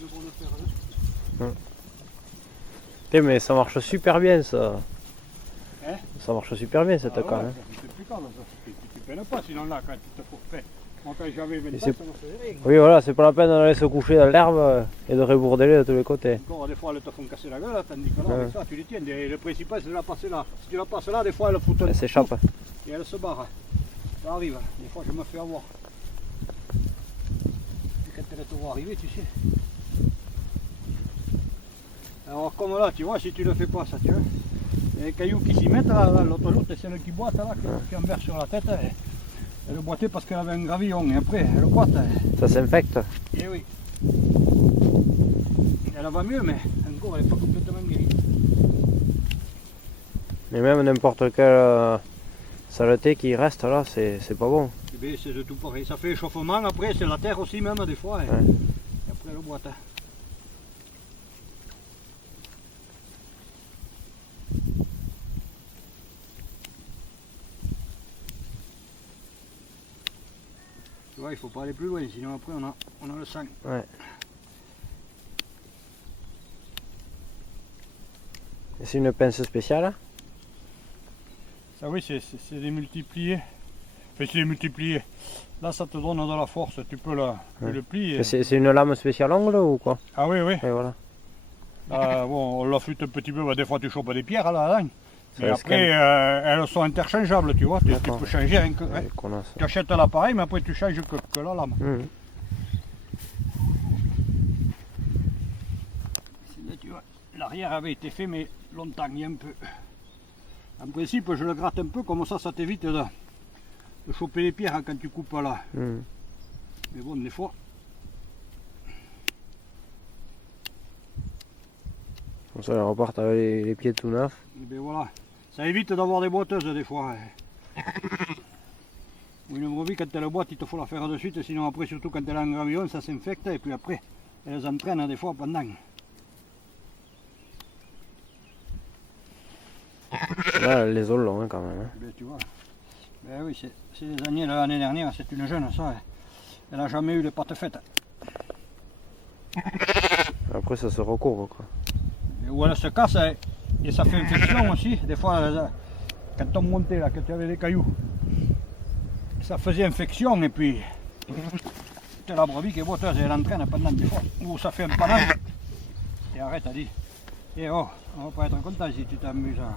le bon de fer. Mais ça marche super bien ça. Hein? Ça marche super bien cette Ah canne. ouais, Hein. c'est plus calme ça. Tu peines pas sinon là quand tu te pourfais. Moi quand j'avais 20 ans, ça c'est- ne faisait rien. Oui voilà, c'est pas la peine d'aller se coucher dans l'herbe et de rebourdeler de tous les côtés. Encore des fois elles te font casser la gueule, tandis que là, Ouais. avec ça tu les tiens. Le principal c'est de la passer là. Si tu la passes là, des fois elle fout un Elle s'échappe. et elle se barre. Ça arrive, des fois je me fais avoir. Et quand elle te voit arriver, tu sais. Alors comme là, tu vois, si tu le fais pas ça, tu vois. Il y a les cailloux qui s'y mettent là, l'autre jour, c'est celle qui boite là, qui en verse sur la tête. Elle boitait parce qu'elle avait un gravillon et après elle boite. Ça s'infecte. Et oui. Elle va mieux mais encore elle n'est pas complètement guérie. Mais même n'importe quelle saleté qui reste là, c'est pas bon. Eh bien, c'est de tout pareil. Ça fait échauffement, après c'est la terre aussi même des fois. Ouais. Et après elle boite. Tu vois, il faut pas aller plus loin, sinon après on a le sang. Ouais. Et c'est une pince spéciale hein? Ça oui, c'est des multipliés. Enfin, c'est des multipliés. Là, ça te donne de la force, tu peux le plier. C'est une lame spéciale ongle ou quoi? Ah oui, oui. Et voilà. Bon, on l'affûte un petit peu, des fois tu chopes des pierres là. Ça Mais reste après, elles sont interchangeables, tu vois. Tu D'accord. peux changer rien que. Ouais, connasse. Tu achètes l'appareil, mais après tu changes que la lame. Mhm. Là, tu vois, l'arrière avait été fait, mais longtemps, il y a un peu. En principe, je le gratte un peu, comme ça t'évite de choper les pierres quand tu coupes là. Mhm. Mais bon, des fois. Comme ça, elle repart avec les pieds tout neufs. Et bien voilà, ça évite d'avoir des boiteuses des fois. Ou une brebis, quand elle boite, il te faut la faire de suite, sinon après, surtout quand elle a un gravillon, ça s'infecte et puis après, elles entraînent des fois pendant. Là, elle les ont longs hein, quand même. Hein. Ben, tu vois, ben oui, c'est les années de l'année dernière, c'est une jeune, ça. Elle n'a jamais eu les pattes faites. Après, ça se recourbe quoi. Et où elle se casse et ça fait infection aussi. Des fois, quand on montait là, quand tu avais les cailloux, ça faisait infection et puis c'est la brebis qui est boiteuse et elle entraîne pendant des fois. Ou ça fait un panage. Et arrête, elle dit. Et oh, on va pas être content si tu t'amuses à.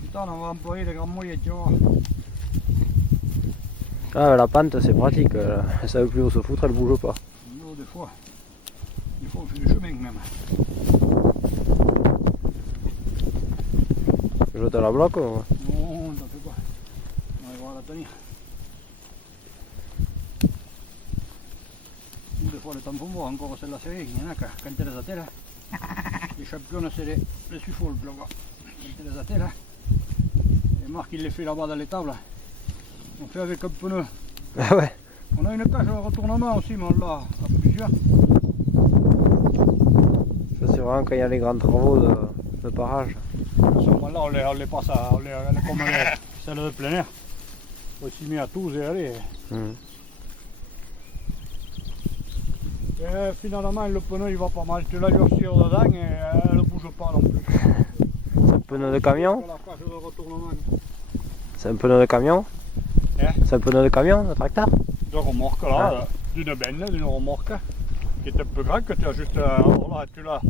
Putain, on va employer les grands moyens, tu vois. Ah, la pente c'est pratique. Elle savait plus où se foutre, elle bouge pas. Non, des fois on fait du chemin même. Je te la bloque ou... Non, on t'en fait pas. On va voir la tenir. Ou des fois le temps faut voir, encore celle-là c'est rien, il y en a quand elle les attelle. Les championnes c'est les suffoles là-bas. Quand elle les attelle, et Marc il les fait là-bas dans les tables. On fait avec un pneu. Ah ouais. On a une cage de retournement aussi, mais on l'a à plusieurs. Ça c'est vraiment quand il y a les grands travaux de parage. À ce moment-là, on les passe comme celle de plein air. On s'y met à tous et aller. Mhm. Et finalement, le pneu il va pas mal. Tu la lui retires dedans et elle ne bouge pas non plus. C'est un pneu de camion? La cage de retournement. C'est un pneu de camion? Hein? C'est un pneu de camion, de tracteur? De remorque là, d'une benne, d'une remorque qui est un peu grande que tu as juste là, tu l'as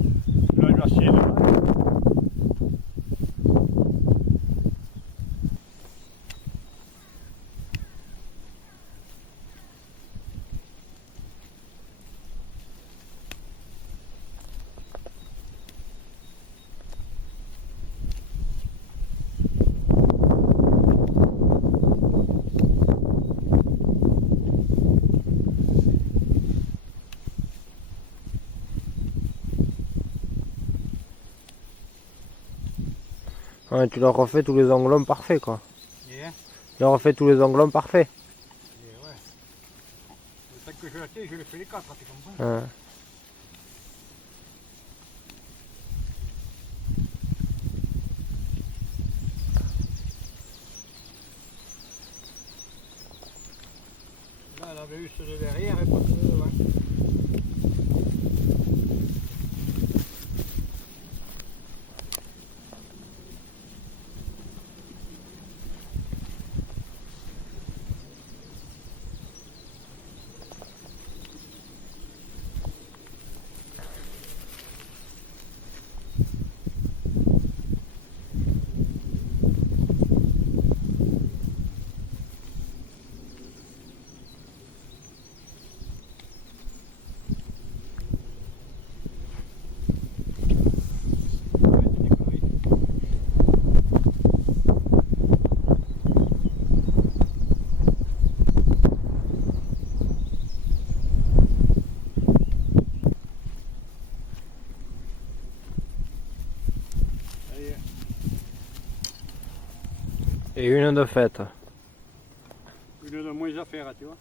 eu assied dedans. Ouais, tu leur refais tous les anglons parfaits quoi. Yeah. Tu leur refais tous les anglons parfaits. Et ouais. Le temps que je l'ai, je l'ai fait les 4, tu comprends? Ouais. Là, elle avait eu ceux de derrière et pas ceux de devant. Et une de fête. Une de moins à faire, tu vois.